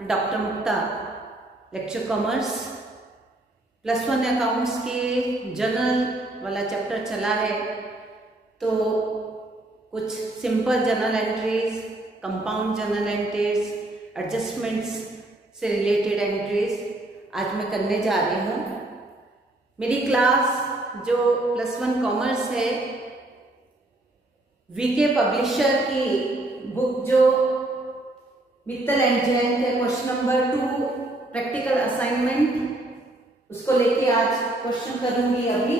Doctor मुक्ता, lecture commerce, +1 accounts के journal वाला chapter चला है। तो कुछ simple journal entries, compound journal entries, adjustments से रिलेटेड एंट्रीज आज मैं करने जा रही हूँ। मेरी क्लास जो +1 कॉमर्स है, वीके पब्लिशर की बुक जो मित्तल एंड जैन के क्वेश्चन नंबर 2 प्रैक्टिकल असाइनमेंट, उसको लेके आज क्वेश्चन करूंगी। अभी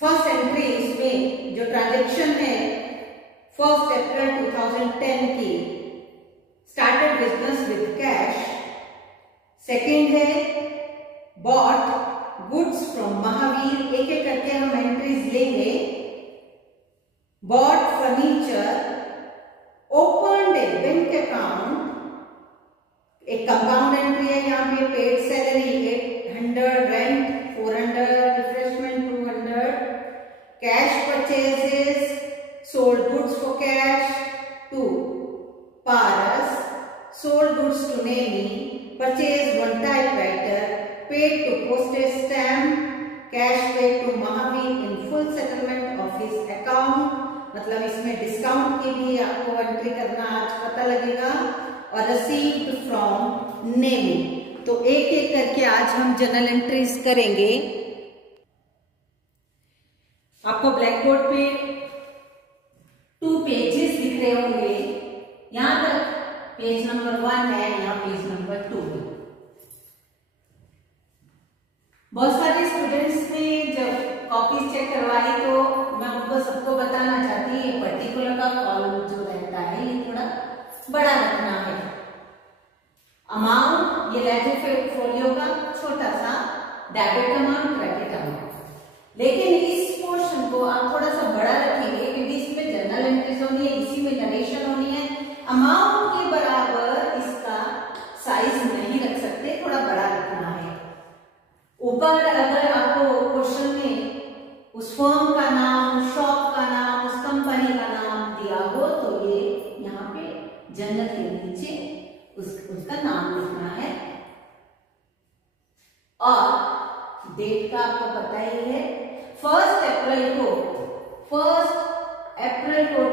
फर्स्ट एंट्री इसमें जो ट्रांजैक्शन है 1 अप्रैल 2010 की, started business with cash. Second है बॉट गुड्स फ्रॉम महावीर। एक एक करके हम एंट्रीज लेंगे। Bought furniture, opened a bank account, एक कंपाउंड एंट्री है यहाँ पे। Paid salary 800, rent 400, refreshment 200, cash purchases, sold goods for cash to Paras, sold goods to Nemi, purchased 1 typewriter, paid to postage stamp, cash paid to Mahavir in full settlement of his account। मतलब इसमें discount की भी आपको entry करना आज पता लगेगा। और received from Nemi। तो एक एक करके आज हम जर्नल एंट्रीज करेंगे। आपको ब्लैक बोर्ड पे 2 पेजेस दिख रहे होंगे। यहां तक पेज नंबर 1 है, यहाँ पेज नंबर 2। बहुत सारे स्टूडेंट्स ने जब कॉपीज चेक करवाई तो मैं उनको सबको बताना चाहती हूँ, ये पर्टिकुलर का कॉलम जो रहता है ये थोड़ा बड़ा रखना है। अमाउंट ये लेजर फोलियो का छोटा सा डेबिट अमाउंट, क्रेडिट अमाउंट। लेकिन इस पोर्शन को आप थोड़ा सा बड़ा रखेंगे क्योंकि इसमें जर्नल एंट्रीज होनी है, इसी में नरेशन होनी है। अमाउंट के बराबर इसका साइज नहीं रख सकते, थोड़ा बड़ा रखना है। ऊपर अगर आपको क्वेश्चन में उस फर्म का नाम, उस शॉप का नाम, उस कंपनी का नाम दिया हो तो ये यहाँ पे जर्नल के नीचे उसका नाम लिखना है। और डेट का आपको पता ही है, 1 अप्रैल को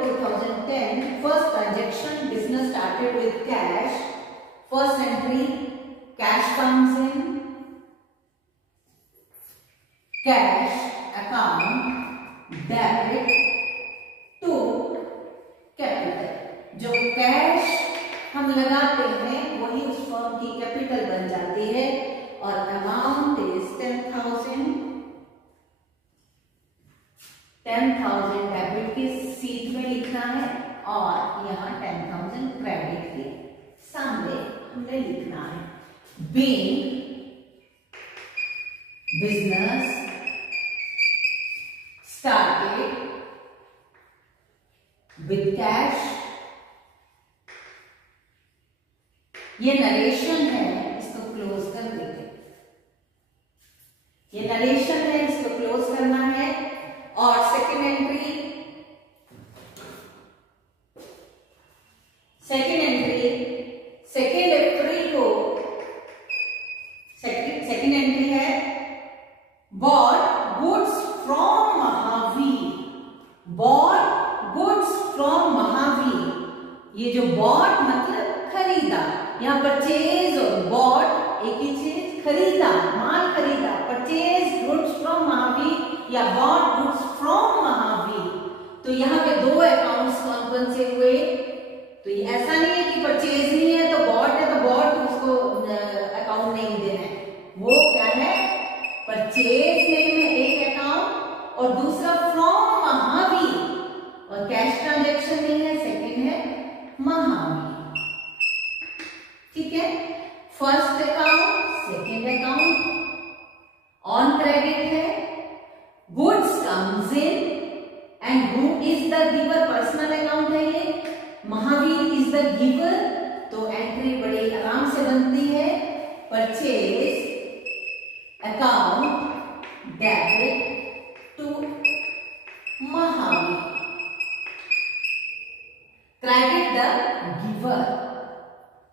2010, first transaction, business started with cash. First entry cash comes in, cash account debit to capital. जो कैश हम लगाते हैं वही उस फर्म की कैपिटल बन जाती है। और अमाउंट इज 10,000 डेबिट की सीट में लिखना है और यहाँ 10,000 क्रेडिट के सामने हमने लिखना है। Being business started with cash. ये नरेशन है, इसको क्लोज कर देते। ये नरेशन है, इसको क्लोज करना है। और सेकेंड एंट्री, सेकेंड अप्रैल को सेकेंड एंट्री है bought goods from Mahavir. Bot goods from Mahavir. ये जो बॉट मतलब खरीदा, यहाँ परचेज और बॉट एक ही चीज, खरीदा, माल खरीदा। परचेज गुड्स फ्रॉम महावीर या बॉट गुड्स फ्रॉम महावीर। तो यहाँ पे 2 अकाउंट्स कौन से हुए? तो ये ऐसा नहीं है कि परचेज नहीं है तो बॉट है तो बॉट उसको अकाउंट नहीं देना है। वो क्या है, परचेज नेम है एक अकाउंट और दूसरा फ्रॉम महावीर। और कैश ट्रांजैक्शन नहीं है, सेकेंड है महावीर। ठीक है, first account, second account. On credit है, goods comes in and who is the giver, personal account है ये, महावीर इज द गिवर। तो एंट्री बड़े आराम से बनती है, purchase account debit to Mahavir. Credit the giver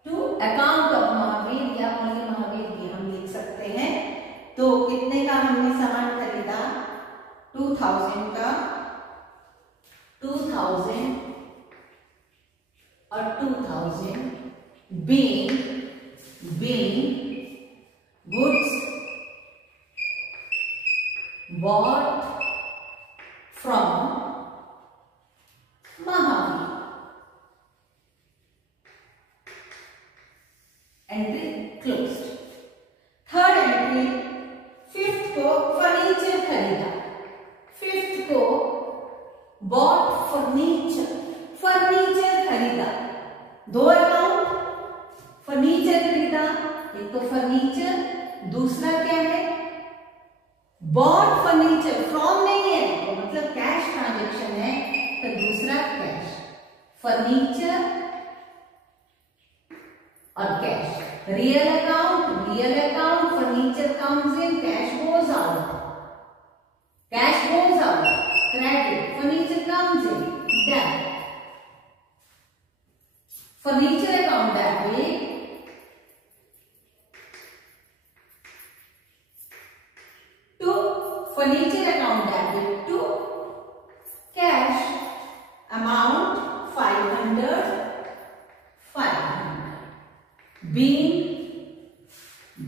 to account of Mahavir या ओनली महावीर भी हम लिख सकते हैं। तो कितने का हमने सामान खरीदा? 2000 का, 2000 और 2000 being goods bought from Mahavir. Entry closed. Third entry, fifth को फर्नीचर खरीदा, फिफ्थ को बॉट फर्नीचर, फर्नीचर खरीदा। दो अकाउंट, फर्नीचर खरीदा, एक तो फर्नीचर, दूसरा क्या है बॉट फर्नीचर, फ्रॉम नहीं है तो मतलब कैश ट्रांजेक्शन है, तो दूसरा कैश, फर्नीचर और cash. Real account, furniture comes in, cash goes out, cash goes out, credit, furniture comes in, debit. Furniture account debit, to furniture account debit to cash amount 500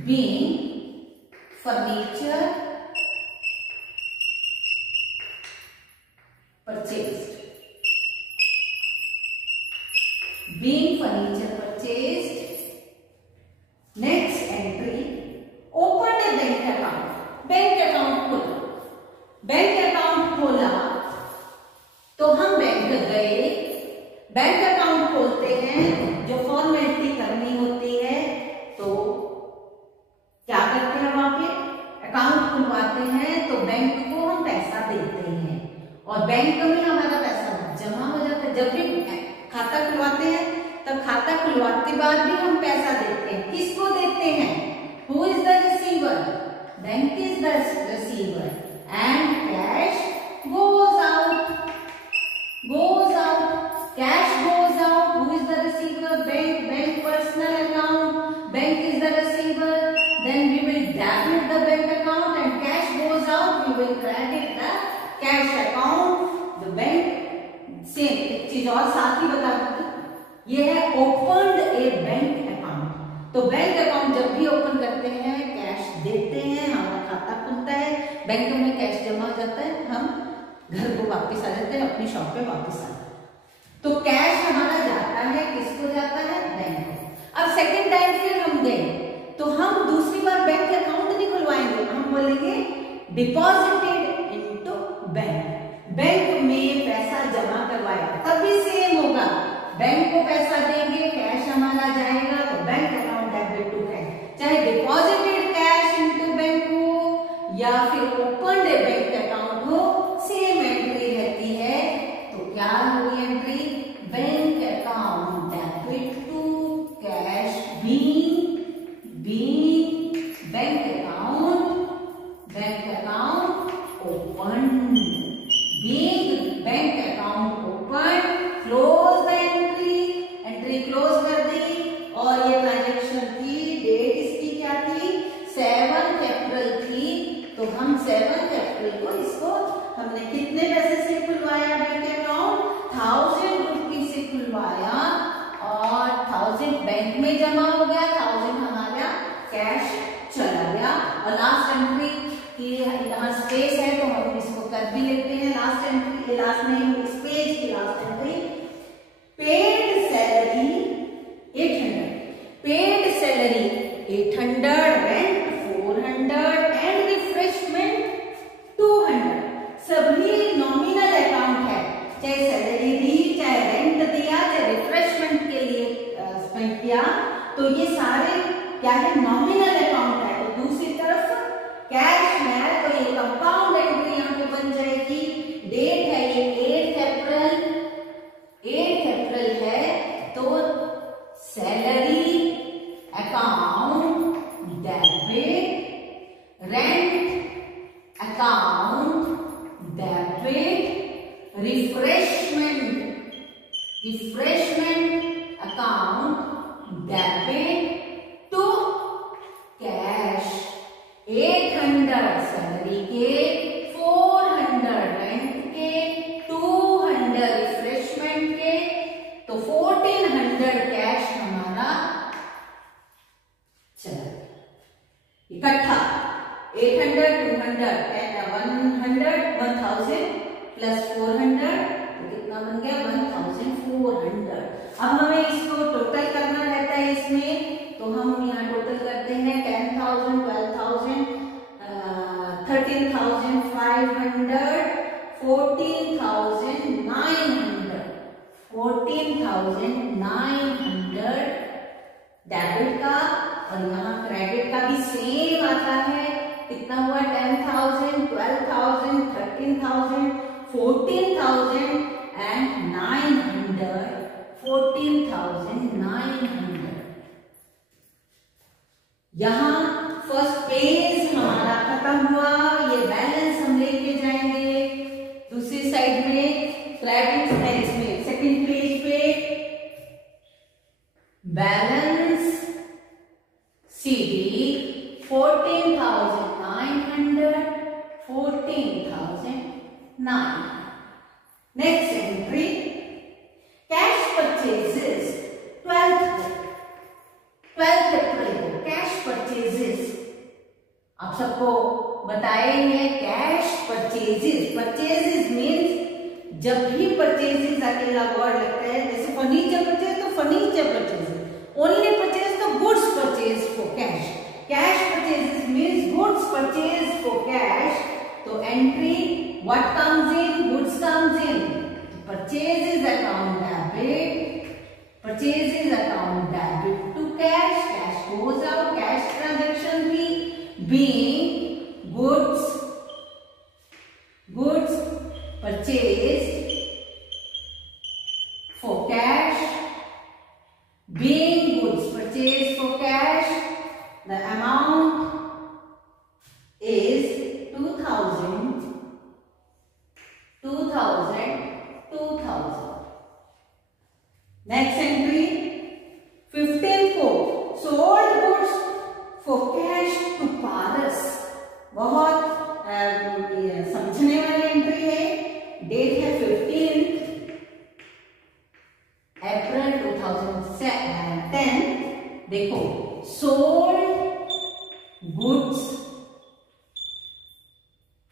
being furniture purchased, being furniture purchased. Next entry, open a bank account, bank account खोला, bank account खोला तो हम bank गए, bank account खोलते हैं, जो formality करनी होती है तो क्या करते हैं, वहां पे अकाउंट खुलवाते हैं, तो बैंक को हम पैसा देते हैं और बैंक में हमारा पैसा जमा हो जाता है। जब भी खाता खुलवाते हैं तब खाता खुलवाते बाद भी हम पैसा देते हैं। किसको देते हैं? Who is the receiver? Bank is the receiver and cash goes out, cash goes out. Who is the receiver? Bank personal account, bank is the receiver. Then we will debit the bank account and cash goes out, we will credit the cash account. The bank same। एक चीज और साथ ही बता दूंगी, ये है opened a bank account. तो bank account जब भी ओपन करते हैं कैश देते हैं, हमारा खाता खुलता है, बैंक में कैश जमा हो जाता है, हम घर को वापस आ जाते हैं, अपनी शॉप पे वापस आ जाते हैं। तो कैश हमारा जाता है, किसको जाता है? बैंक को। अब सेकंड टाइम फिर हम गए तो हम दूसरी बार बैंक अकाउंट नहीं खुलवाएंगे, हम बोलेंगे डिपॉजिटेड इनटू बैंक, बैंक में पैसा जमा करवाया, तब भी सेम होगा, बैंक को पैसा देंगे, कैश हमारा जाएगा, तो bank account debit to cash. चाहे डिपॉजिटेड कैश इनटू बैंक हो या फिर ओपन बैंक अकाउंट हो, सेम एंट्री रहती है। तो क्या हुई एंट्री? Bank account debit to cash being bank account open, being bank account open, close the entry close कर दी। और ये ट्रांजेक्शन की डेट इसकी क्या थी? 7 अप्रैल थी। तो हम 7 अप्रैल को इसको हमने कितने पैसे से खुलवाया बैंक अकाउंट? 1000 रुपीज से खुलवाया और 1000 बैंक में जमा हो गया, 1000 हमारा कैश चला गया। और लास्ट एंट्री की यहाँ स्पेस है तो हम इसको कर भी लेते हैं। लास्ट एंट्री, लास्ट नहीं, इस पेज की last entry, paid salary 800, paid salary 800, rent 400 and refreshment 200। सभी नॉमिनल अकाउंट है, चाहे सैलरी दी, चाहे रेंट दिया, चाहे रिफ्रेशमेंट के लिए स्पेंड किया, तो ये सारे क्या है? नॉमिनल अकाउंट है। तो दूसरी तरफ कैश है तो ये कंपाउंड एंट्री यहाँ पे बन जाएगी। डेट है ये 8 अप्रैल है, तो salary account debit, rent account debit, refreshment refreshment account debit to cash. 800 salary के, 400 रेंट के, 200 रिफ्रेशमेंट के, तो 1400 कैश हमारा चला इकट्ठा। 800, 200, 100, 1000 प्लस 400 तो कितना बन गया 1400। अब हमें इसको टोटल करना रहता है इसमें, तो हम यहाँ टोटल करते हैं 10,000, 12,000, 13,500, 14,900, 14,900 डेबिट का, और यहाँ क्रेडिट का भी सेम आता है। कितना हुआ 10,000, 12,000, 13,000, 14,000 एंड 900, 14,900। यहाँ फर्स्ट पेज हमारा खत्म हुआ। ये बैलेंस हम लेके जाएंगे दूसरी साइड में, क्रेडिट है इसमें सेकंड पेज पे balance CD 14,900, 14,900। Next entry cash purchases 12th अप्रैल को कैश परचेजेस आप सबको बताए हैं। कैश परचेजेस, परचेजेस मीन्स जब भी परचेजेस अकेला वर्ड लगता है, जैसे फर्नीचर परचेज तो फर्नीचर परचेज, ओनली परचेज तो goods purchase for cash. Cash purchases means goods purchase for cash. तो entry what comes in, goods comes in, purchases account debit, purchases account debit to cash, cash goes out, cash transaction भी being goods purchased for cash, being goods purchased for cash, the amount is 2,000, 2,000, 2,000. Next entry 15th को sold goods for cash to Paras। बहुत समझने वाली entry है। Date है 15th April 2010। देखो sold goods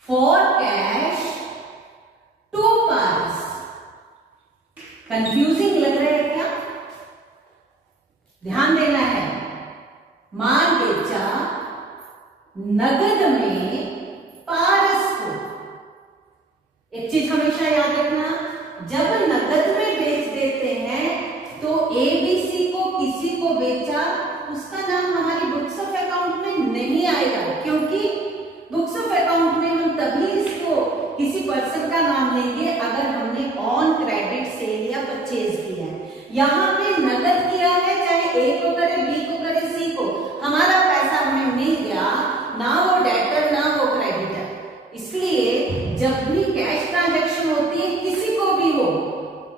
for cash to Paras. Confusing लग रहा है क्या? ध्यान देना है। माल बेचा नगद में पारस को। एक चीज हमेशा याद रखना, जब नगद में बेच देते हैं तो एबीसी को किसी को बेचा, उसका नाम हमारी बुक्स ऑफ अकाउंट में नहीं आएगा, क्योंकि बुक्स ऑफ अकाउंट में हम तभी इसको किसी पर्सन का नाम लेंगे अगर हमने ऑन क्रेडिट सेल या परचेज किया है। यहाँ पे नगद किया है, चाहे ए को करे, बी को करे, सी को, हमारा पैसा हमें मिल गया, ना वो डेटर ना वो क्रेडिटर। इसलिए जब भी कैश ट्रांजैक्शन होती है, किसी को भी हो,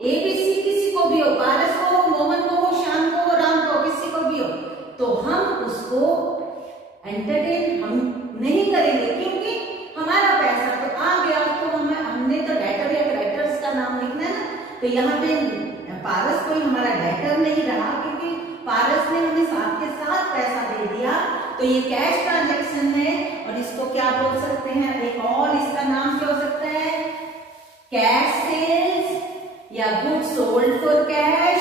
एबीसी किसी को भी हो, पारस को हो, मोहन को हो, श्याम को हो, राम को, किसी को भी हो, तो हम उसको एंटरटेन हम नहीं करेंगे, क्योंकि हमारा पैसा तो आ गया। तो हमने तो डेटर या क्रेडिटर्स का नाम लिखना है ना, तो यहाँ पे पारस कोई हमारा डेटर नहीं रहा, क्योंकि पारस ने हमें साथ के साथ पैसा दे दिया। तो ये कैश ट्रांजैक्शन है, और इसको क्या बोल सकते हैं, एक और इसका नाम क्या हो सकता है, कैश सेल्स या गुड्स सोल्ड फॉर कैश,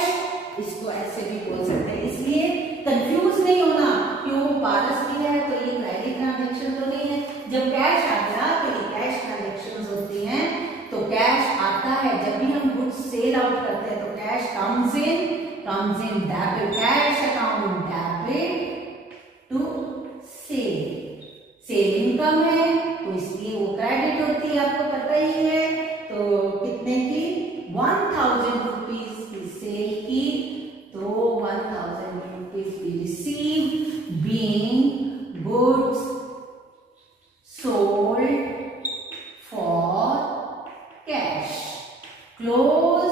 इसको ऐसे भी बोल सकते हैं। इसलिए कंफ्यूज नहीं होना, क्यों पारस भी है तो ये क्रेडिट ट्रांजैक्शन तो नहीं है। जब कैश आ गया तो ये कैश ट्रांजैक्शन होती हैं। तो कैश आता है जब भी हम गुड्स सेल आउट करते हैं, तो cash comes in debit, cash account debit to sale. Sale income है तो इसलिए वो क्रेडिट होती है, आपको पता ही है। तो कितने की 1,000 रुपीज की सेल की, तो 1,000 rupees we receive being goods sold for cash. Close.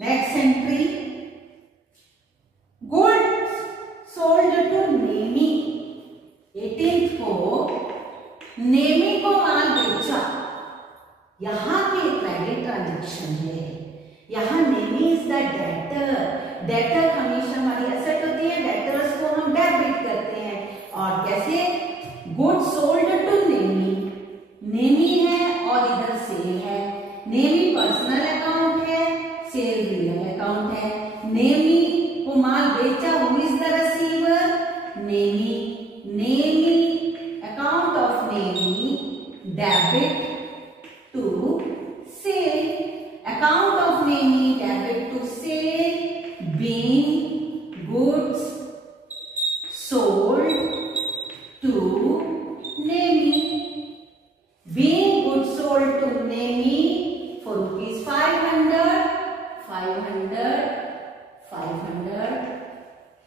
Next transaction है। यहाँ Nemi is the debtor. Debtor हमेशा हमारी एसेट होती है, डेटर्स को हम डेबिट करते हैं। और कैसे? Good sold to Nemi, Nemi है और इधर सेल है। नेमी पर्सनल अकाउंट है, सेल रियल अकाउंट है। नेमी को माल बेचा, who is the receiver? Nemi. Nemi, account of Nemi debit to sale, account of Nemi debit to sale, being goods sold to Nemi, being goods sold to Nemi for rupees 500, 500.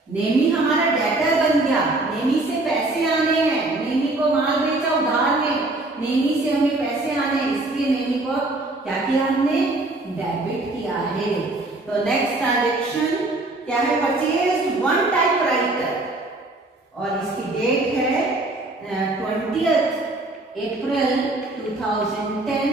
Nemi हमारा debtor बन गया, नेमी से पैसे आने हैं, नेमी को माल बेचा उधार में, नेमी से हमें पैसे आने हैं, इसलिए नेमी को क्या किया हमने? डेबिट किया है। तो नेक्स्ट ट्रांजेक्शन क्या है? परचेज वन टाइपराइटर और इसकी डेट है 20th अप्रैल 2010।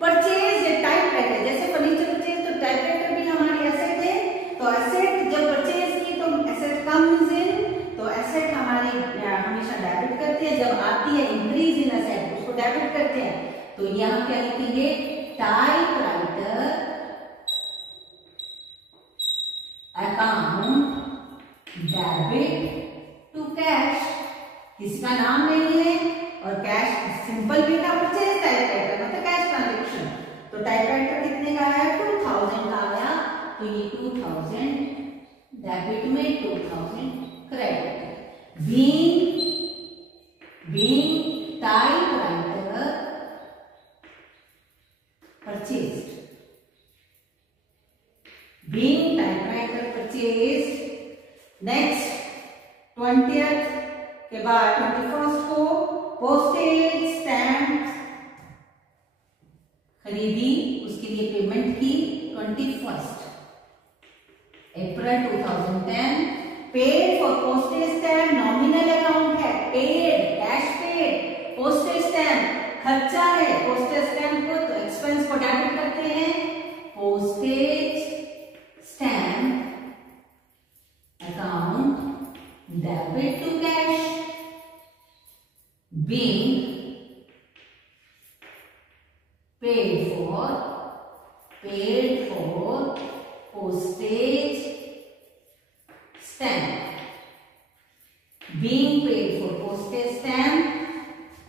परचेज टाइपराइटर, जैसे फर्नीचर परचेज तो टाइपराइटर भी हमारी एसेट है। तो एसेट जब परचेज की तो एसेट कम्स इन, तो एसेट हमारी हमेशा डेबिट करते हैं। जब आती है इंक्रीज इन एसेट उसको डेबिट करते हैं। तो यहाँ क्या लिखेंगे? Typewriter account debit to cash, किसी का नाम नहीं है और कैश सिंपल भी था, परचेज टाइपराइटर मतलब कैश ट्रांजेक्शन। तो टाइपराइटर कितने का आया? 2000 का आया। तो ये 2000 डेबिट में, 2000 credit. Being typewriter purchased, being typewriter purchased. Next 20th के बाद 21st को पोस्टेज स्टैम्प खरीदी, उसके लिए पेमेंट की 21st April 2010। Paid for postage stamp, nominal account है, paid cash paid. Postage stamp खर्चा है, पोस्टेज स्टैम्प को तो एक्सपेंस को डेबिट करते हैं। Postage stamp account debit to cash, being paid for postage stamp, being paid for postage stamp,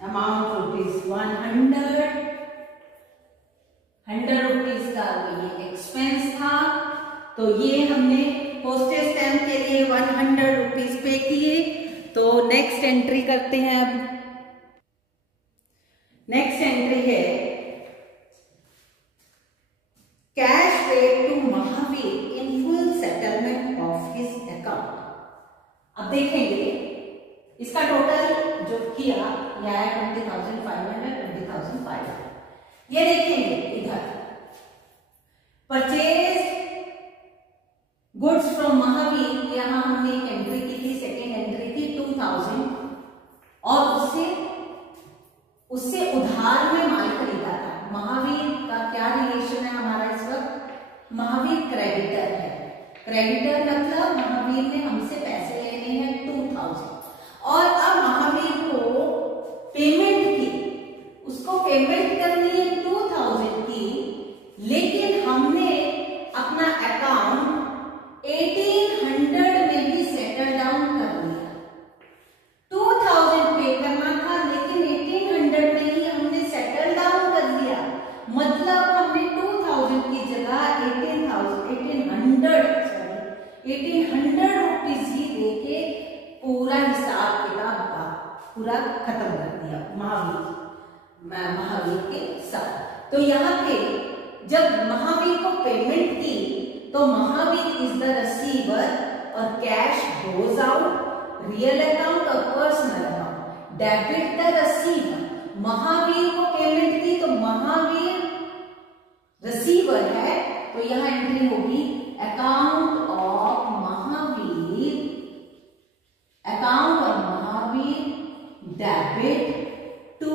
amount rupees 100 rupees का ये एक्सपेंस था। तो ये हमने पोस्टेज स्टैम्प के लिए 100 रुपीज पे किए। तो नेक्स्ट एंट्री करते हैं। अब नेक्स्ट एंट्री है cash paid to Mahavir in full settlement of his account. अब देखेंगे इसका टोटल जो किया यह है 20,500, 20,500। ये देखेंगे इधर परचेज गुड्स फ्रॉम महावीर, यहां हमने एक एंट्री की थी, सेकेंड एंट्री थी 2000 और उससे उधार में माल खरीदा था। महावीर का क्या रिलेशन है हमारा इस वक्त? महावीर क्रेडिटर है। क्रेडिटर मतलब महावीर ने हमसे पैसे लेने हैं 2000 और अब महावीर को पेमेंट की, उसको पेमेंट करनी है 2000 की, लेकिन हमने अपना अकाउंट 1800 में भी सेटल डाउन कर लिया। 2000 पे करना था लेकिन 1800 में ही हमने सेटल डाउन कर दिया। मतलब हमने 2000 की जगह 1800 रुपीज ही देके पूरा हिसाब किताब पूरा खत्म कर दिया महावीर के साथ। तो यहाँ पे जब महावीर को पेमेंट की तो महावीर इज द रिसीवर और cash goes out, real account और personal account debit the receiver. Mahavir को पेमेंट की तो महावीर रिसीवर है, तो यहां एंट्री होगी account of Mahavir, account of Mahavir debit to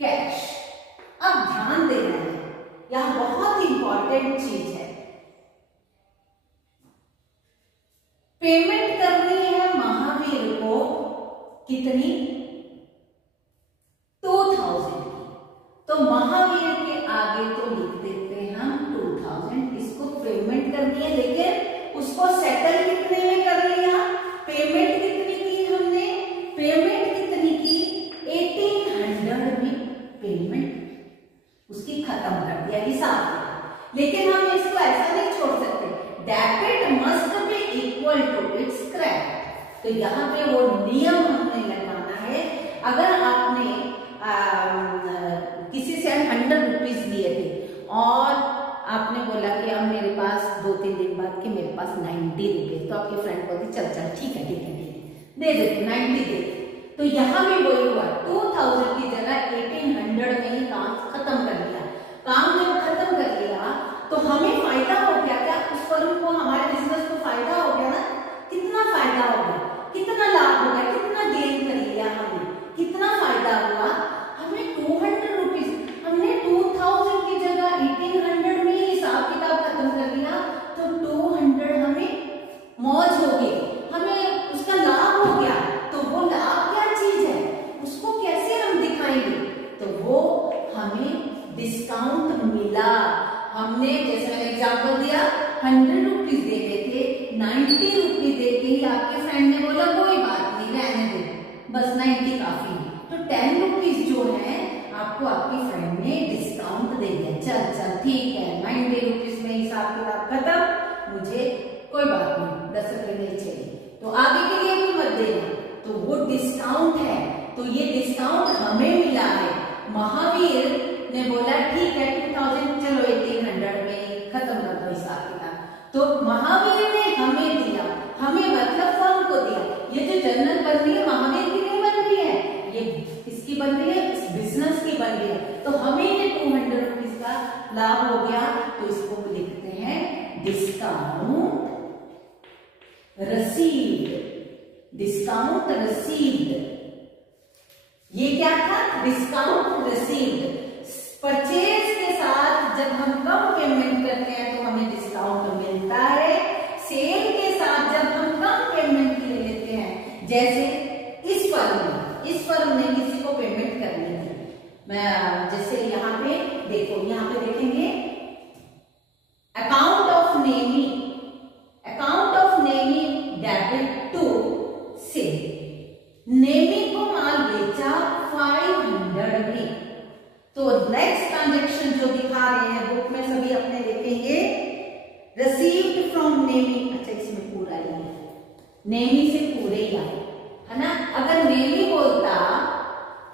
cash. अब ध्यान देना है कितनी? 2000 की। तो महावीर के आगे तो लिख देते हैं हम 2000, इसको पेमेंट कर दिया, लेकिन उसको सेटल कितने में कर लिया? पेमेंट कितनी की हमने? पेमेंट कितनी की? 1800 में पेमेंट उसकी खत्म कर दिया हिसाब। लेकिन हम इसको ऐसा नहीं छोड़ सकते, debit must be equal to its credit. तो यहाँ पे वो नियम हमने लगाना है। अगर आपने किसी से 100 रुपीज लिए थे और आपने बोला कि अब मेरे पास 2-3 दिन बाद कि मेरे पास 90 रुपीज, तो आपके फ्रेंड बोलते चल चल ठीक है दे देते 90 दे। तो यहाँ भी वही हुआ, 2000 की जगह 1800 में ही काम खत्म कर दिया। काम जब खत्म कर लिया तो हमें फायदा हो गया क्या? उस फर्म को, हमारे बिजनेस को फायदा हो गया ना? कितना फायदा हो गया, कितना लाभ हो गया, कितना गेन कर लिया हमने, कितना फायदा हुआ हमें? 200 रुपीज, हमने 2000 की जगह 1800 में हिसाब किताब खत्म कर दिया। तो 200 हमें मौज हो गई, हमें उसका लाभ हो गया। तो वो लाभ क्या चीज है, उसको कैसे हम दिखाएंगे? तो वो हमें डिस्काउंट मिला। हमने, जैसे मैंने एग्जाम्पल दिया, 100 रुपीज दे रहे थे, 90 रुपीज दे के ही आपके फ्रेंड ने बोला कोई बात नहीं रहने दे, बस 90 काफी। तो 10 रुपीज जो है आपको आपकी फ्रेंड ने डिस्काउंट दे दिया, चल चल ठीक है 90 रुपीज में हिसाब किताब खत्म, मुझे कोई बात नहीं 10 रुपए नहीं चाहिए, तो आगे के लिए भी मत देना। तो वो डिस्काउंट है। तो ये डिस्काउंट हमें मिला है। महावीर ने बोला ठीक है 2000 चलो 1800 में खत्म कर दो हिसाब किताब। तो महावीर ने हमें दिया, हमें मतलब फर्म को दिया। ये जो जन्नत बन रही है महावीर की नहीं बन रही है, ये किसकी बन रही है? इस बिजनेस की बन रही है। तो हमें ये 200 रुपीज का लाभ हो गया। तो इसको लिखते हैं डिस्काउंट रसीव्ड। डिस्काउंट रसीव्ड, ये क्या था? Discount received. परचेज के साथ जब हम कम पेमेंट करते हैं तो हमें डिस्काउंट मिलता है। सेल के साथ जब हम कम पेमेंट ले लेते हैं, जैसे इस फर्म ने किसी को पेमेंट करनी थी, मैं जैसे यहाँ पे देखो, यहाँ पे देखेंगे account of Nemi debit to sale. Nemi को माल बेचा 500 में। तो नेक्स्ट ट्रांजेक्शन जो दिखा रहे हैं बुक में सभी अपने देखेंगे, रिसीव्ड फ्रॉम नेमी। अच्छा इसमें पूरा ही है, नेमी से पूरे ही आए है ना। अगर नेमी बोलता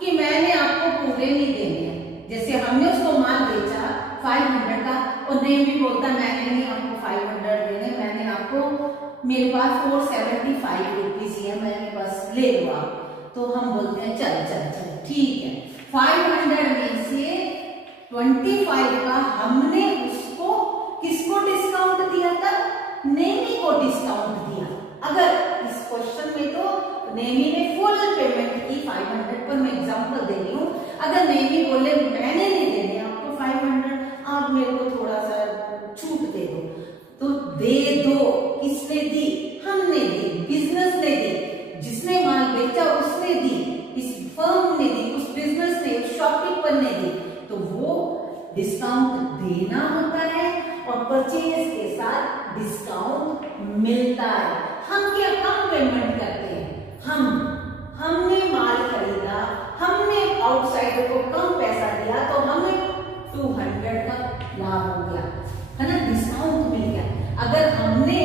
कि मैंने आपको पूरे नहीं देने, जैसे हमने उसको माल बेचा 500 का और नेमी बोलता मैंने नहीं आपको 500 देने, मैंने आपको, मेरे पास 475 रुपीज है, मैंने बस ले लो आप। तो हम बोलते हैं चल चल चल ठीक है, 500 में से 25 का हमने उसको किसको डिस्काउंट दिया था? नेमी को डिस्काउंट दिया। अगर इस क्वेश्चन में तो नेमी ने फुल पेमेंट की 500 पर, मैं एग्जांपल दे रही हूँ। अगर नेमी बोले मैंने नहीं देने आपको 500, आप मेरे को थोड़ा सा छूट दे दो, तो दे दो। किसने दी? हमने दी, बिजनेस ने दी, जिसने माल बेचा उसने दी, इस फर्म ने दी, उस बिजनेस ने, उस शॉपकीपर ने दी। तो वो डिस्काउंट देना होता है और परचेज के साथ डिस्काउंट मिलता है। हम क्या कम पेमेंट करते हैं, हमने माल खरीदा, हमने आउटसाइडर को कम पैसा दिया, तो हमें 200 का लाभ हो गया है ना, डिस्काउंट मिल गया। अगर हमने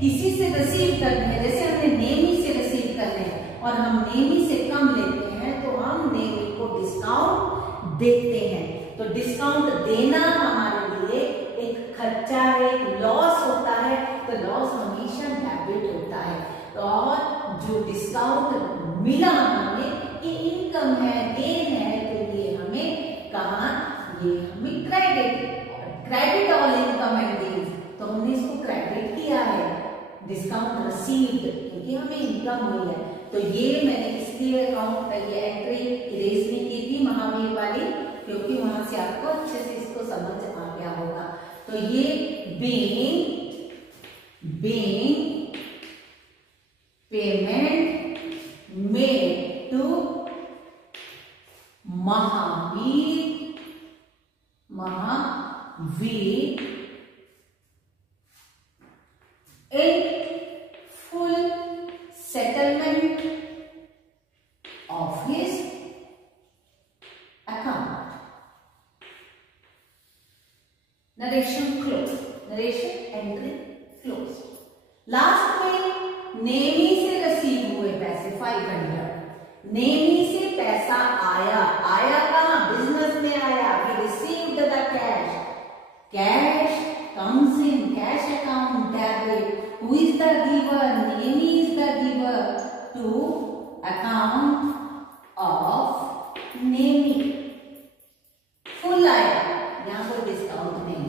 किसी से रिसीव करते हैं, जैसे हमने नेमी से रिसीव करते हैं और हम नेमी से कम लेते हैं, तो हम नेमी को डिस्काउंट देते हैं। तो डिस्काउंट देना हमारे लिए एक खर्चा है, एक लॉस होता है। तो लॉस हमेशा डेबिट होता है। तो और जो डिस्काउंट मिला हमें, ये इनकम है, गेन है, तो ये हमें कहा, ये हमें credit all income and gain. तो हमने इसको क्रेडिट किया है, डिस्काउंट रिसीव्ड, क्योंकि हमें इनकम हुई है। तो ये मैंने इसलिए अकाउंट ये एंट्री इरेज नहीं की थी महावीर वाली, क्योंकि वहां से आपको अच्छे से इसको समझ आ गया होगा। तो ये being payment made we in full settlement of his account. Narration closed. Narration entry closed. Last में नेमी से रिसीव हुए पैसे 500, नेमी से पैसा आया, आया कहां? बिजनेस में आया। We received the cash, cash comes in cash account debit. Who is the giver? Nemi is the giver to account of Nemi. Full आया, यहाँ कोई डिस्काउंट नहीं,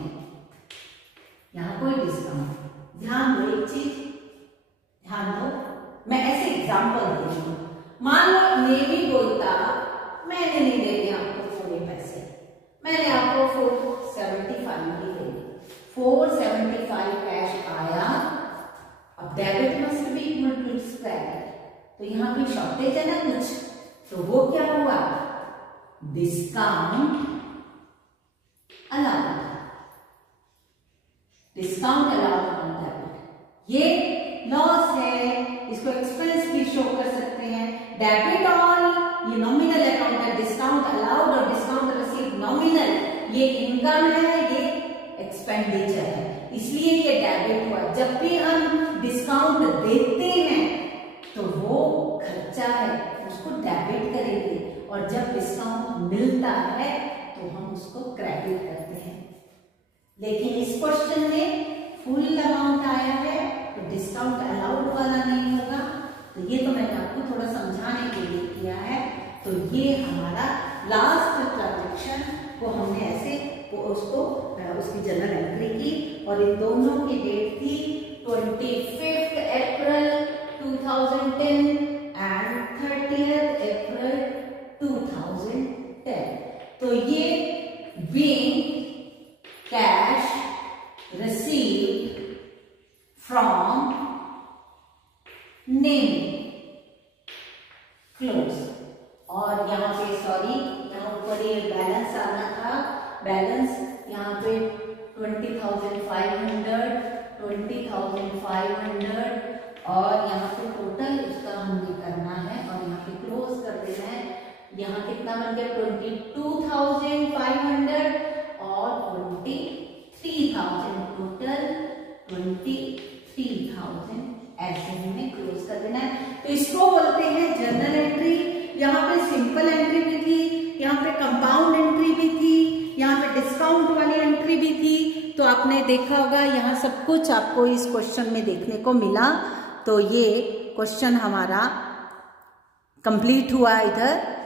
यहाँ कोई डिस्काउंट। ध्यान दो एक चीज, ध्यान दो, मैं ऐसे एग्जांपल दे रही हूँ। मान लो नेमी बोलता मैंने नहीं देने आपको पूरे पैसे, मैंने आपको 475 ही देने, 475 कैश आया। अब debit must be equal to credit, तो यहाँ पे शॉर्टेज है ना कुछ, तो वो क्या हुआ? Discount allowed, discount allowed on debit. ये लॉस है, इसको एक्सपेंस भी शो कर सकते हैं। डेबिट ऑन ये नॉमिनल अकाउंट है, डिस्काउंट अलाउड और डिस्काउंट रिसीव नॉमिनल, ये इनकम है, ये एक्सपेंडिचर है, इसलिए ये डेबिट हुआ। जब भी हम डिस्काउंट देते हैं तो वो खर्चा है, उसको डेबिट करेंगे, और जब डिस्काउंट मिलता है तो हम उसको क्रेडिट करते हैं। लेकिन इस क्वेश्चन में फुल अमाउंट आया है तो डिस्काउंट अलाउड वाला नहीं होगा, तो ये तो मैंने आपको थोड़ा समझाने के लिए किया है। तो ये हमारा लास्ट ट्रांजेक्शन को हमने ऐसे उसको उसकी जनरल एंट्री की, और इन दोनों की डेट थी 25 अप्रैल 2010 एंड 30 अप्रैल 2010। तो ये being cash received from name close। और यहाँ पे सॉरी, यहाँ ऊपर ये बैलेंस आना था, बैलेंस यहाँ पे 20,500 और यहाँ पे टोटल उसका हमने करना है और यहाँ पे क्लोज कर देना है। यहाँ कितना बन गया? 22,500 और 23,000, टोटल 23,000, ऐसे हमें क्लोज कर देना है। तो इसको बोलते हैं जर्नल एंट्री। यहाँ पे सिंपल एंट्री भी थी, यहाँ पे कंपाउंड एंट्री भी थी, यहाँ पे डिस्काउंट वाली एंट्री भी थी। तो आपने देखा होगा यहाँ सब कुछ आपको इस क्वेश्चन में देखने को मिला। तो ये क्वेश्चन हमारा कंप्लीट हुआ इधर।